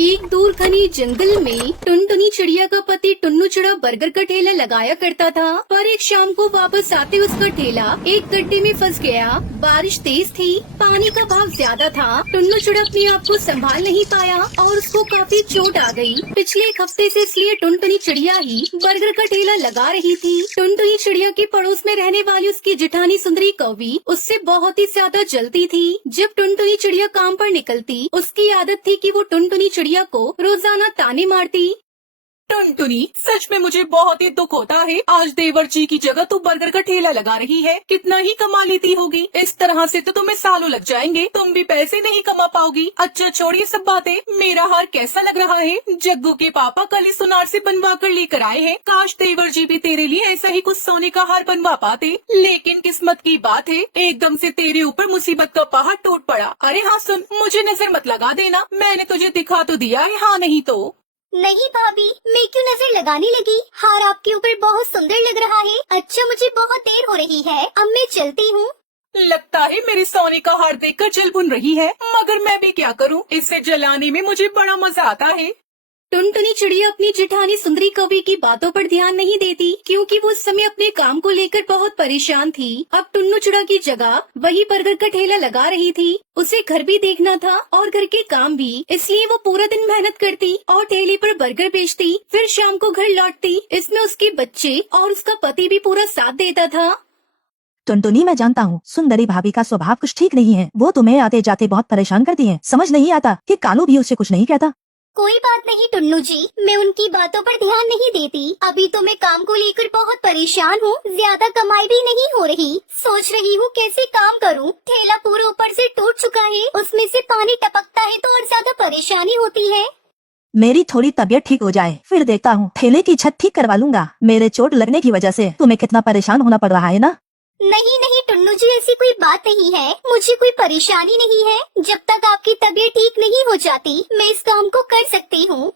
एक दूर घने जंगल में टुनटुनी चिड़िया का पति टुन्नू चिड़ा बर्गर का ठेला लगाया करता था। पर एक शाम को वापस आते उसका ठेला एक गड्ढे में फंस गया। बारिश तेज थी, पानी का बहाव ज्यादा था। टुन्नू चिड़ा अपने आप को संभाल नहीं पाया और उसको काफी चोट आ गई। पिछले एक हफ्ते से इसलिए टुनटुनी चिड़िया ही बर्गर का ठेला लगा रही थी। टुनटुनी चिड़िया के पड़ोस में रहने वाली उसकी जेठानी सुंदरी कौवी उससे बहुत ही ज्यादा जलती थी। जब टुनटुनी चिड़िया काम पर निकलती, उसकी आदत थी कि वो टुनटुनी चिड़िया को रोजाना ताने मारती। टुनटुनी, सच में मुझे बहुत ही दुख होता है। आज देवर जी की जगह तू बर्गर का ठेला लगा रही है। कितना ही कमा लेती होगी। इस तरह से तो तुम्हें सालों लग जाएंगे, तुम भी पैसे नहीं कमा पाओगी। अच्छा छोड़िए सब बातें, मेरा हार कैसा लग रहा है। जग्गू के पापा कल ही सुनार से बनवा कर लेकर आए हैं। काश देवर जी भी तेरे लिए ऐसा ही कुछ सोने का हार बनवा पाते। लेकिन किस्मत की बात है, एकदम से तेरे ऊपर मुसीबत का पहाड़ टूट पड़ा। अरे हाँ सुन, मुझे नजर मत लगा देना, मैंने तुझे दिखा तो दिया है, हाँ नहीं तो। नहीं भाभी, मैं क्यों नजर लगाने लगी। हार आपके ऊपर बहुत सुंदर लग रहा है। अच्छा मुझे बहुत देर हो रही है, अब मैं चलती हूँ। लगता है मेरे सोने का हार देखकर जल भुन रही है, मगर मैं भी क्या करूँ, इसे जलाने में मुझे बड़ा मजा आता है। टुनटुनी चिड़िया अपनी जेठानी सुंदरी कौवी की बातों पर ध्यान नहीं देती, क्योंकि वो उस समय अपने काम को लेकर बहुत परेशान थी। अब टुन्नू चिड़ा की जगह वही बर्गर का ठेला लगा रही थी। उसे घर भी देखना था और घर के काम भी, इसलिए वो पूरा दिन मेहनत करती और ठेले पर बर्गर बेचती, फिर शाम को घर लौटती। इसमें उसके बच्चे और उसका पति भी पूरा साथ देता था। टुनटुनी, मैं जानता हूँ सुंदरी भाभी का स्वभाव कुछ ठीक नहीं है। वो तुम्हें आते जाते बहुत परेशान करती है। समझ नहीं आता कि कालू भी उससे कुछ नहीं कहता। कोई बात नहीं टुन्नू जी, मैं उनकी बातों पर ध्यान नहीं देती। अभी तो मैं काम को लेकर बहुत परेशान हूँ, ज्यादा कमाई भी नहीं हो रही। सोच रही हूँ कैसे काम करूँ। ठेला पूरे ऊपर से टूट चुका है, उसमें से पानी टपकता है तो और ज्यादा परेशानी होती है। मेरी थोड़ी तबीयत ठीक हो जाए, फिर देखता हूँ ठेले की छत ठीक करवा लूंगा। मेरे चोट लगने की वजह से तुम्हें कितना परेशान होना पड़ रहा है ना। नहीं नहीं टुन्नू जी, ऐसी कोई बात नहीं है, मुझे कोई परेशानी नहीं है। जब तक आपकी तबीयत ठीक नहीं हो जाती, मैं इस काम को कर सकती हूँ।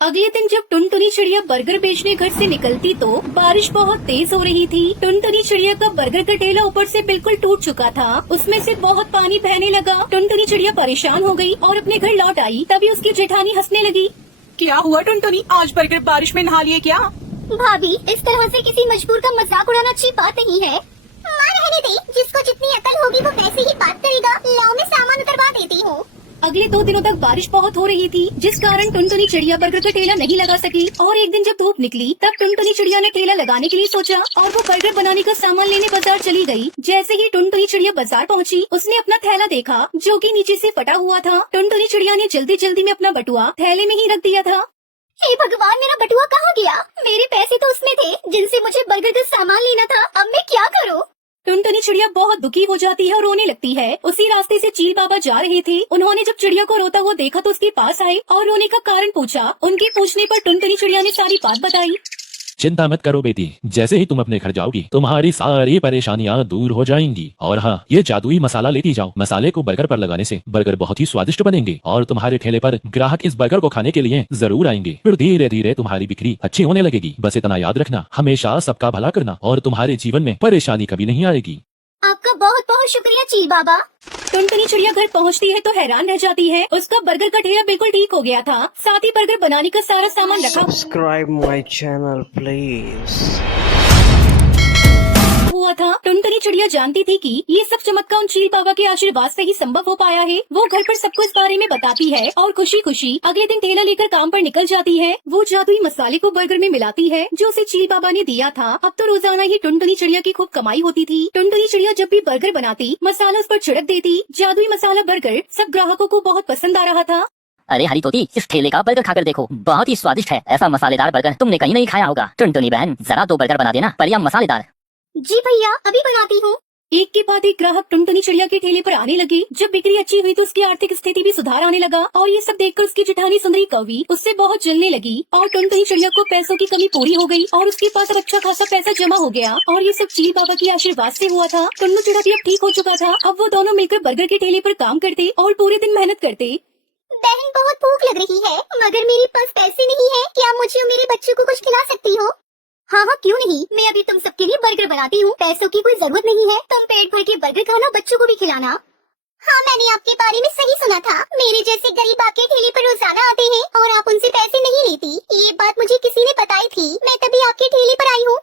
अगले दिन जब टुनटुनी चिड़िया बर्गर बेचने घर से निकलती तो बारिश बहुत तेज हो रही थी। टुनटुनी चिड़िया का बर्गर का ठेला ऊपर से बिल्कुल टूट चुका था, उसमें से बहुत पानी बहने लगा। टुनटुनी चिड़िया परेशान हो गई और अपने घर लौट आई। तभी उसकी जेठानी हंसने लगी। क्या हुआ टुनटुनी, आज बर्गर बारिश में नहा लिए क्या? भाभी, इस तरह से किसी मजबूर का मजाक उड़ाना अच्छी बात नहीं है। मां रहने दे, जिसको जितनी अकल होगी वो वैसे ही बात करेगा। लाओ मैं सामान उतरवा देती हूँ। अगले 2 दिनों तक बारिश बहुत हो रही थी, जिस कारण टुनटुनी चिड़िया बर्गर का ठेला नहीं लगा सकी। और एक दिन जब धूप निकली, तब टुनटुनी चिड़िया ने ठेला लगाने के लिए सोचा और वो बर्गर बनाने का सामान लेने बाजार चली गई। जैसे ही टुनटुनी चिड़िया बाजार पहुंची, उसने अपना थैला देखा जो कि नीचे से फटा हुआ था। टुनटुनी चिड़िया ने जल्दी जल्दी में अपना बटुआ थैले में ही रख दिया था। हे भगवान, मेरा बटुआ कहाँ गया? मेरे पैसे तो उसमें थे जिनसे मुझे बर्गर का सामान लेना था। अब मैं क्या करूँ? टुनटुनी चिड़िया बहुत दुखी हो जाती है और रोने लगती है। उसी रास्ते से चील बाबा जा रहे थे। उन्होंने जब चिड़िया को रोता हुआ देखा तो उसके पास आए और रोने का कारण पूछा। उनके पूछने पर टुनटुनी चिड़िया ने सारी बात बताई। चिंता मत करो बेटी, जैसे ही तुम अपने घर जाओगी तुम्हारी सारी परेशानियां दूर हो जाएंगी। और हाँ, ये जादुई मसाला लेती जाओ। मसाले को बर्गर पर लगाने से बर्गर बहुत ही स्वादिष्ट बनेंगे और तुम्हारे ठेले पर ग्राहक इस बर्गर को खाने के लिए जरूर आएंगे। फिर धीरे धीरे तुम्हारी बिक्री अच्छी होने लगेगी। बस इतना याद रखना, हमेशा सबका भला करना और तुम्हारे जीवन में परेशानी कभी नहीं आएगी। आपका बहुत बहुत शुक्रिया चील बाबा। टुनटुनी चिड़िया घर पहुंचती है तो हैरान रह जाती है। उसका बर्गर का ठेला बिल्कुल ठीक हो गया था, साथ ही बर्गर बनाने का सारा सामान रखा Subscribe my channel, please. हुआ था। टुनटुनी चिड़िया जानती थी कि ये सब चमत्कार उन चील बाबा के आशीर्वाद से ही संभव हो पाया है। वो घर पर सबको इस बारे में बताती है और खुशी खुशी अगले दिन ठेला लेकर काम पर निकल जाती है। वो जादुई मसाले को बर्गर में मिलाती है जो उसे चील बाबा ने दिया था। अब तो रोजाना ही टुनटुनी चिड़िया की खूब कमाई होती थी। टुनटुनी चिड़िया जब भी बर्गर बनाती, मसाला उस पर छिड़क देती। जादुई मसाला बर्गर सब ग्राहकों को बहुत पसंद आ रहा था। अरे हरी तोती, इस ठेले का बर्गर खाकर देखो, बहुत ही स्वादिष्ट है। ऐसा मसालेदार बर्गर तुमने कहीं नहीं खाया होगा। टुनटुनी बहन, जरा 2 बर्गर बना देना, बढ़िया मसालेदार। जी भैया, अभी बनाती हूँ। एक के बाद एक ग्राहक टुनटुनी चिड़िया के ठेले पर आने लगे। जब बिक्री अच्छी हुई तो उसकी आर्थिक स्थिति भी सुधार आने लगा और ये सब देखकर उसकी जेठानी सुंदरी कौवी उससे बहुत जलने लगी। और टुनटुनी चिड़िया को पैसों की कमी पूरी हो गई और उसके पास अब अच्छा खासा पैसा जमा हो गया। और ये सब चील बाबा के आशीर्वाद से हुआ था। टुन्नू चिड़ा भी अब ठीक हो चुका था। अब वो दोनों मिलकर बर्गर के ठेले पर काम करते और पूरे दिन मेहनत करते। बहन, बहुत भूख लग रही है, मगर मेरे पास पैसे नहीं है। क्या मुझे और मेरे बच्चों को कुछ खिला सकती हो? हाँ हाँ, क्यों नहीं, मैं अभी तुम सबके लिए बर्गर बनाती हूँ। पैसों की कोई जरूरत नहीं है, तुम पेट भर के बर्गर खाना, बच्चों को भी खिलाना। हाँ, मैंने आपके बारे में सही सुना था। मेरे जैसे गरीब आपके ठेले पर रोजाना आते हैं और आप उनसे पैसे नहीं लेती। ये बात मुझे किसी ने बताई थी, मैं तभी आपके ठेले पर आई हूँ।